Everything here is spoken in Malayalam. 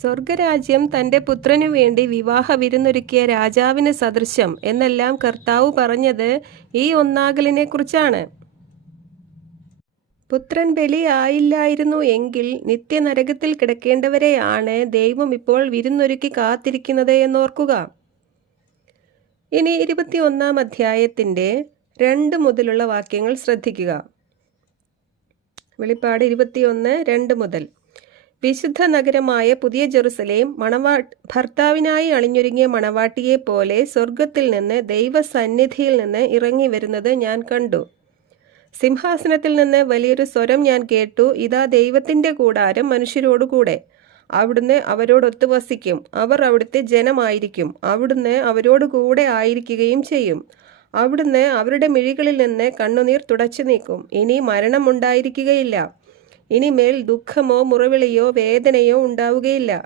സ്വർഗരാജ്യം തന്റെ പുത്രനു വേണ്ടി വിവാഹ വിരുന്നൊരുക്കിയ രാജാവിന് സദൃശ്യം എന്നെല്ലാം കർത്താവ് പറഞ്ഞത് ഈ ഒന്നാകലിനെ കുറിച്ചാണ് പുത്രൻ ബലി ആയില്ലായിരുന്നു എങ്കിൽ നിത്യനരകത്തിൽ കിടക്കേണ്ടവരെയാണ് ദൈവം ഇപ്പോൾ വിരുന്നൊരുക്കി കാത്തിരിക്കുന്നത് എന്നോർക്കുക. ഇനി ഇരുപത്തിയൊന്നാം അധ്യായത്തിന്റെ രണ്ട് മുതലുള്ള വാക്യങ്ങൾ ശ്രദ്ധിക്കുക. വെളിപ്പാട് ഇരുപത്തിയൊന്ന് രണ്ട് മുതൽ. വിശുദ്ധ നഗരമായ പുതിയ ജെറുസലേം മണവാ ഭർത്താവിനായി അണിഞ്ഞൊരുങ്ങിയ മണവാട്ടിയെ പോലെ സ്വർഗത്തിൽ നിന്ന് ദൈവസന്നിധിയിൽ നിന്ന് ഇറങ്ങി വരുന്നത് ഞാൻ കണ്ടു. സിംഹാസനത്തിൽ നിന്ന് വലിയൊരു സ്വരം ഞാൻ കേട്ടു. ഇതാ ദൈവത്തിന്റെ കൂടാരം മനുഷ്യരോടുകൂടെ. അവിടുന്ന് അവരോടൊത്തു വസിക്കും അവർ അവിടുത്തെ ജനമായിരിക്കും. അവിടുന്ന് അവരോട് കൂടെ ആയിരിക്കുകയും ചെയ്യും. അവിടുന്ന് അവരുടെ മിഴികളിൽ നിന്ന് കണ്ണുനീർ തുടച്ചു നീക്കും. ഇനി മരണം ഉണ്ടായിരിക്കുകയില്ല ഇനിമേൽ ദുഃഖമോ മുറവിളിയോ വേദനയോ ഉണ്ടാവുകയില്ല.